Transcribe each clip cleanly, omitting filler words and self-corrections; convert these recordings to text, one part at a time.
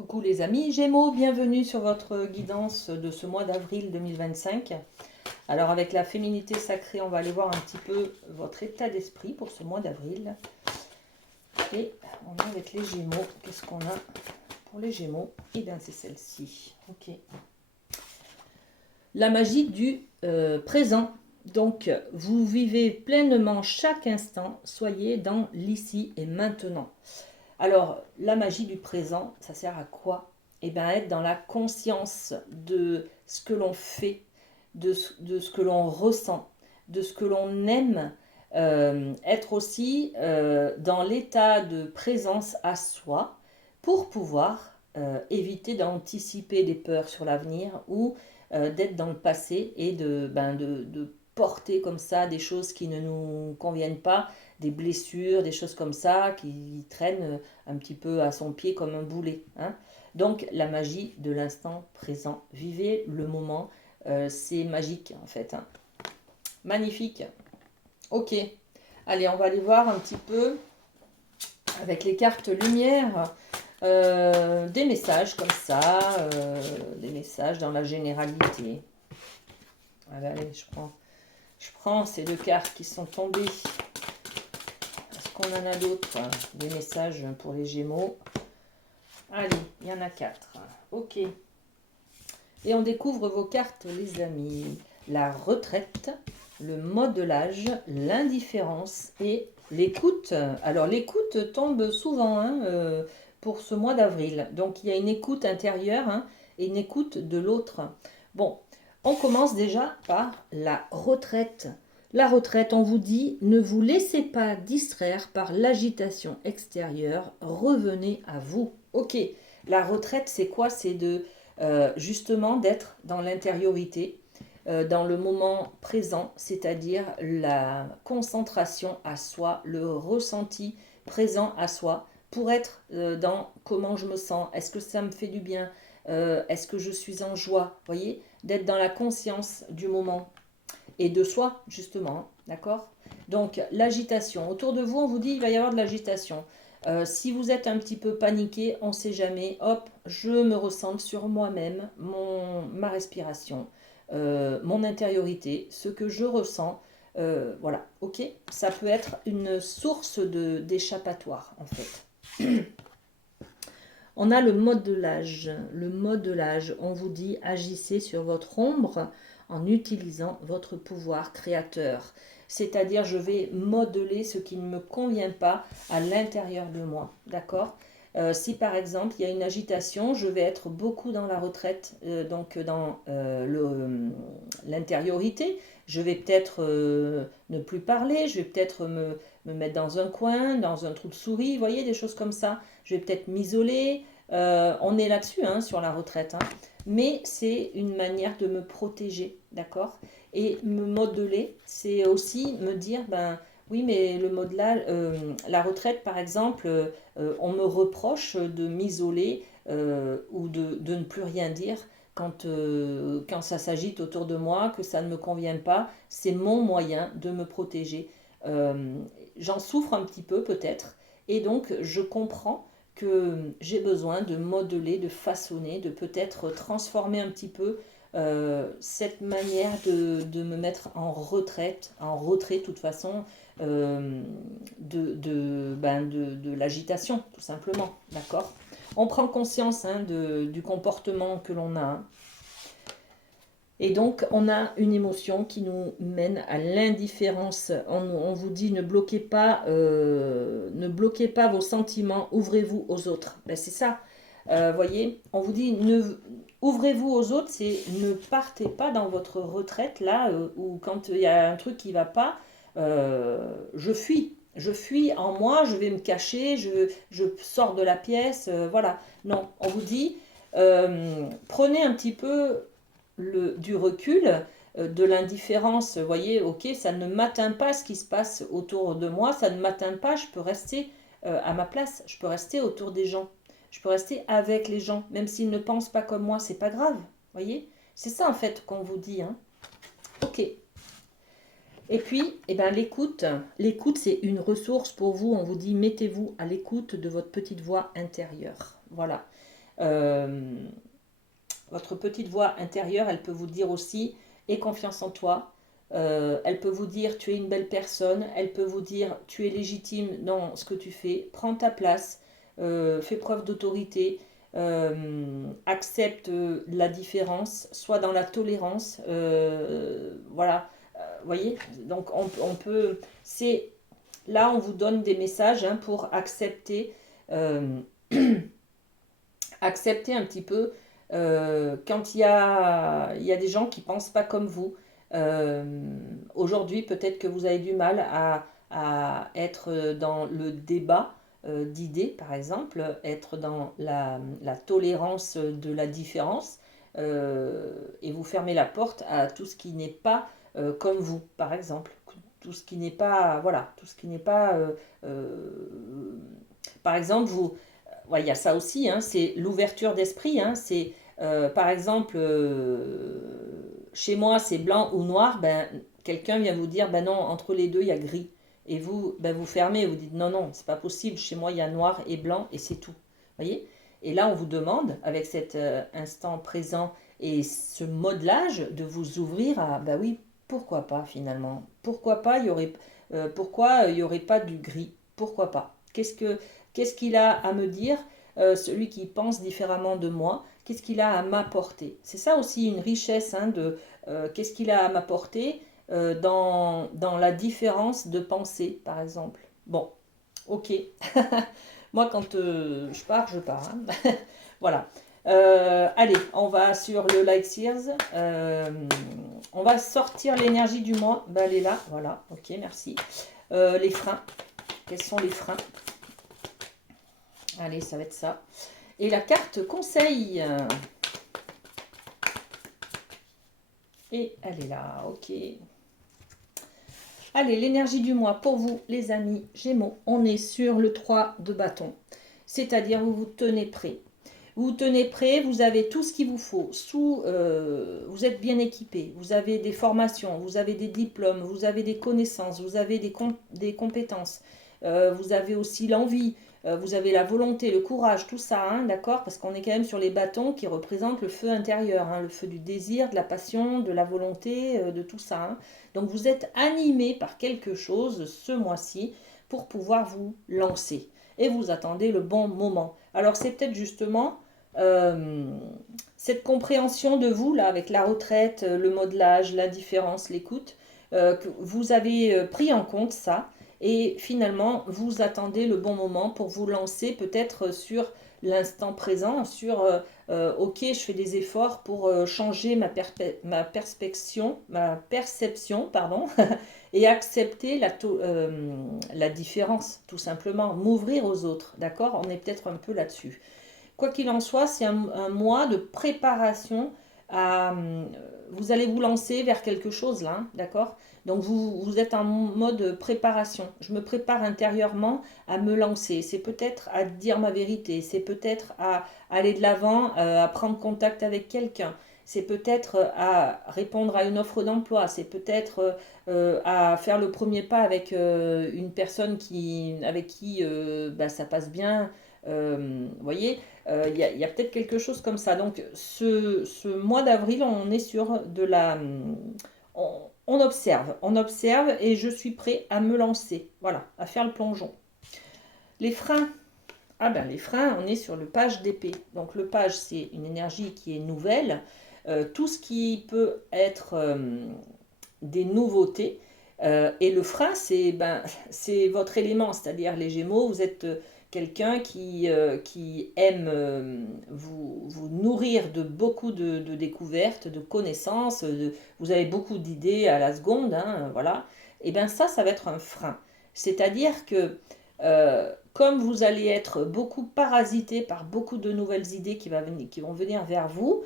Coucou les amis Gémeaux, bienvenue sur votre guidance de ce mois d'avril 2025. Alors avec la féminité sacrée, on va aller voir un petit peu votre état d'esprit pour ce mois d'avril. Et on est avec les Gémeaux. Qu'est-ce qu'on a pour les Gémeaux? Et bien c'est celle-ci. Ok. La magie du présent. Donc vous vivez pleinement chaque instant, soyez dans l'ici et maintenant. Alors, la magie du présent, ça sert à quoi? Eh bien, être dans la conscience de ce que l'on fait, de ce que l'on ressent, de ce que l'on aime, être aussi dans l'état de présence à soi pour pouvoir éviter d'anticiper des peurs sur l'avenir ou d'être dans le passé et de porter comme ça des choses qui ne nous conviennent pas, des blessures, des choses comme ça qui traînent un petit peu à son pied comme un boulet. Hein. Donc la magie de l'instant présent. Vivez le moment, c'est magique en fait. Hein. Magnifique. Ok. Allez, on va aller voir un petit peu avec les cartes lumière. Des messages comme ça, des messages dans la généralité. Allez, je prends ces deux cartes qui sont tombées. Est-ce qu'on en a d'autres? Des messages pour les Gémeaux. Allez, il y en a 4. Ok. Et on découvre vos cartes, les amis. La retraite, le modelage, l'indifférence et l'écoute. Alors, l'écoute tombe souvent pour ce mois d'avril. Donc, il y a une écoute intérieure et une écoute de l'autre. Bon, on commence déjà par la retraite. La retraite, on vous dit, ne vous laissez pas distraire par l'agitation extérieure, revenez à vous. Ok, la retraite, c'est quoi? C'est de justement d'être dans l'intériorité, dans le moment présent, c'est-à-dire la concentration à soi, le ressenti présent à soi, pour être dans comment je me sens, est-ce que ça me fait du bien, est-ce que je suis en joie, voyez, d'être dans la conscience du moment et de soi, justement, d'accord? Donc, l'agitation. Autour de vous, on vous dit il va y avoir de l'agitation. Si vous êtes un petit peu paniqué, on ne sait jamais, hop, je me ressente sur moi-même, ma respiration, mon intériorité, ce que je ressens. Voilà, ok? Ça peut être une source d'échappatoire, en fait. On a le modelage. Le modelage, on vous dit agissez sur votre ombre en utilisant votre pouvoir créateur. C'est-à-dire, je vais modeler ce qui ne me convient pas à l'intérieur de moi. D'accord? Si par exemple il y a une agitation, je vais être beaucoup dans la retraite, donc dans l'intériorité. Je vais peut-être ne plus parler, je vais peut-être me mettre dans un coin, dans un trou de souris, vous voyez, des choses comme ça. Je vais peut-être m'isoler. On est là-dessus, sur la retraite. Mais c'est une manière de me protéger, d'accord? Et me modeler, c'est aussi me dire, ben oui, mais le modelage, la retraite, par exemple, on me reproche de m'isoler ou de ne plus rien dire quand ça s'agite autour de moi, que ça ne me convient pas. C'est mon moyen de me protéger. Euh, J'en souffre un petit peu peut-être, et donc je comprends que j'ai besoin de modeler, de façonner, de peut-être transformer un petit peu cette manière de me mettre en retraite, en retrait de toute façon, de l'agitation, tout simplement. D'accord? On prend conscience du comportement que l'on a. Et donc, on a une émotion qui nous mène à l'indifférence. On vous dit ne bloquez pas vos sentiments, ouvrez-vous aux autres. Ben, c'est ça. Voyez, on vous dit ouvrez-vous aux autres, c'est ne partez pas dans votre retraite là où quand il y a un truc qui va pas, je fuis. Je fuis en moi, je vais me cacher, je sors de la pièce, voilà. Non, on vous dit prenez un petit peu du recul, de l'indifférence. Vous voyez, ok, ça ne m'atteint pas ce qui se passe autour de moi, ça ne m'atteint pas, je peux rester à ma place, je peux rester autour des gens, je peux rester avec les gens, même s'ils ne pensent pas comme moi, c'est pas grave. Vous voyez, c'est ça en fait qu'on vous dit. Ok. Et puis, eh ben, l'écoute, c'est une ressource pour vous. On vous dit, mettez-vous à l'écoute de votre petite voix intérieure. Voilà. Euh, Votre petite voix intérieure, elle peut vous dire aussi, aie confiance en toi. Elle peut vous dire, tu es une belle personne. Elle peut vous dire, tu es légitime dans ce que tu fais. Prends ta place. Fais preuve d'autorité. Accepte la différence. Sois dans la tolérance. Voilà. Voyez. Donc on peut. C'est là on vous donne des messages hein, pour accepter. Accepter un petit peu quand il y a des gens qui ne pensent pas comme vous. Euh, Aujourd'hui, peut-être que vous avez du mal à être dans le débat d'idées, par exemple, être dans la tolérance de la différence, et vous fermez la porte à tout ce qui n'est pas comme vous, par exemple. Tout ce qui n'est pas, voilà, tout ce qui n'est pas, par exemple, vous, ouais, il y a ça aussi, hein, c'est l'ouverture d'esprit. Hein, c'est par exemple, chez moi c'est blanc ou noir, ben, quelqu'un vient vous dire, ben non, entre les deux il y a gris. Et vous, ben, vous fermez, vous dites, non, non, c'est pas possible, chez moi il y a noir et blanc et c'est tout. Voyez. Et là on vous demande, avec cet instant présent et ce modelage, de vous ouvrir à, ben oui, pourquoi pas finalement. Pourquoi il y aurait pas du gris. Pourquoi pas. Qu'est-ce qu'il a à me dire, celui qui pense différemment de moi, qu'est-ce qu'il a à m'apporter. C'est ça aussi une richesse hein, de qu'est-ce qu'il a à m'apporter dans la différence de pensée, par exemple. Bon, ok. Moi, quand je pars, je pars. Hein. Voilà. Allez, on va sur le Like Sears. On va sortir l'énergie du mois. Ben, elle est là. Voilà. Ok, merci. Les freins. Quels sont les freins? Allez, ça va être ça. Et la carte conseil. Et elle est là, ok. Allez, l'énergie du mois pour vous, les amis Gémeaux. On est sur le 3 de bâton. C'est-à-dire, vous vous tenez prêt. Vous vous tenez prêt, vous avez tout ce qu'il vous faut. Vous êtes bien équipé, vous avez des formations, vous avez des diplômes, vous avez des connaissances, vous avez des compétences. Vous avez aussi l'envie, vous avez la volonté, le courage, tout ça, hein, d'accord? Parce qu'on est quand même sur les bâtons qui représentent le feu intérieur, hein, le feu du désir, de la passion, de la volonté, de tout ça. Hein. Donc vous êtes animé par quelque chose ce mois-ci pour pouvoir vous lancer. Et vous attendez le bon moment. Alors c'est peut-être justement euh, cette compréhension de vous, là, avec la retraite, le modelage, l'indifférence, l'écoute, que vous avez pris en compte ça et finalement vous attendez le bon moment pour vous lancer peut-être sur l'instant présent, sur ok, je fais des efforts pour changer ma perception, pardon, et accepter la différence, tout simplement, m'ouvrir aux autres, d'accord? On est peut-être un peu là-dessus. Quoi qu'il en soit, c'est un mois de préparation à, vous allez vous lancer vers quelque chose là, hein, d'accord? Donc vous êtes en mode préparation. Je me prépare intérieurement à me lancer. C'est peut-être à dire ma vérité, c'est peut-être à aller de l'avant, à prendre contact avec quelqu'un. C'est peut-être à répondre à une offre d'emploi, c'est peut-être à faire le premier pas avec une personne avec qui bah, ça passe bien. Vous voyez, y a peut-être quelque chose comme ça. Donc ce mois d'avril, on est sur de la... on observe et je suis prêt à me lancer, voilà, à faire le plongeon. Les freins, ah ben les freins, on est sur le page d'épée. Donc le page, c'est une énergie qui est nouvelle. Tout ce qui peut être des nouveautés. Et le frein, c'est votre élément, c'est-à-dire les Gémeaux, vous êtes quelqu'un qui aime vous nourrir de beaucoup de découvertes, de connaissances, vous avez beaucoup d'idées à la seconde, hein, voilà. Et bien ça va être un frein. C'est-à-dire que comme vous allez être beaucoup parasité par beaucoup de nouvelles idées qui vont venir vers vous,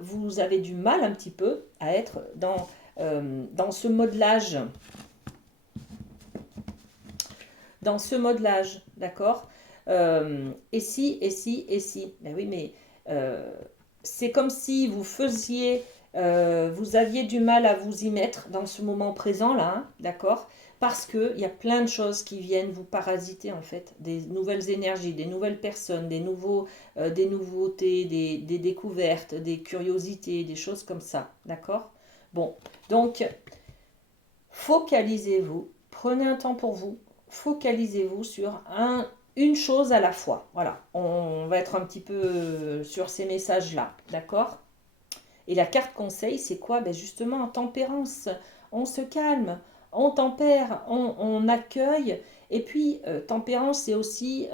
vous avez du mal un petit peu à être dans ce modelage, d'accord. Et si, et si, et si. Ben oui, mais euh, c'est comme si vous aviez du mal à vous y mettre dans ce moment présent là, hein, d'accord. parce qu'il y a plein de choses qui viennent vous parasiter en fait, des nouvelles énergies, des nouvelles personnes, des nouveautés, des découvertes, des curiosités, des choses comme ça, d'accord? Bon, donc focalisez-vous, prenez un temps pour vous, focalisez-vous sur une chose à la fois. Voilà, on va être un petit peu sur ces messages-là, d'accord? Et la carte conseil, c'est quoi? Ben justement, en tempérance, on se calme, on tempère, on accueille. Et puis, tempérance, c'est aussi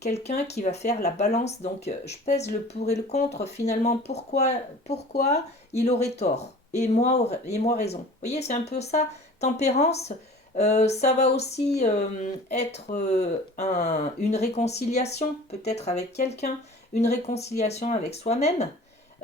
quelqu'un qui va faire la balance. Donc, je pèse le pour et le contre. Finalement, pourquoi il aurait tort et moi raison. Vous voyez, c'est un peu ça. Tempérance, ça va aussi être une réconciliation, peut-être avec quelqu'un, une réconciliation avec soi-même.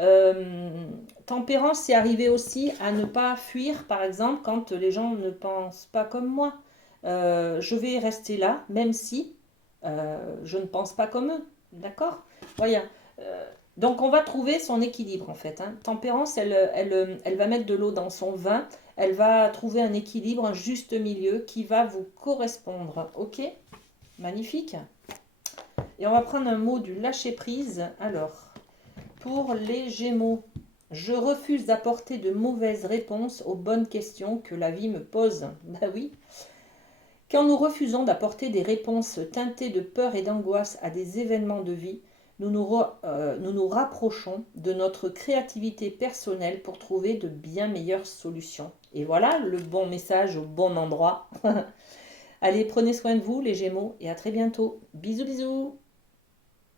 Euh, Tempérance, c'est arriver aussi à ne pas fuir, par exemple, quand les gens ne pensent pas comme moi. Je vais rester là, même si je ne pense pas comme eux. D'accord? Voyez. Donc, on va trouver son équilibre, en fait. Hein. Tempérance, elle va mettre de l'eau dans son vin. Elle va trouver un équilibre, un juste milieu qui va vous correspondre. Ok? Magnifique. Et on va prendre un mot du lâcher-prise. Alors, pour les Gémeaux, je refuse d'apporter de mauvaises réponses aux bonnes questions que la vie me pose. Ben oui. Quand nous refusons d'apporter des réponses teintées de peur et d'angoisse à des événements de vie, nous nous rapprochons de notre créativité personnelle pour trouver de bien meilleures solutions. Et voilà le bon message au bon endroit. Allez, prenez soin de vous les Gémeaux et à très bientôt. Bisous bisous.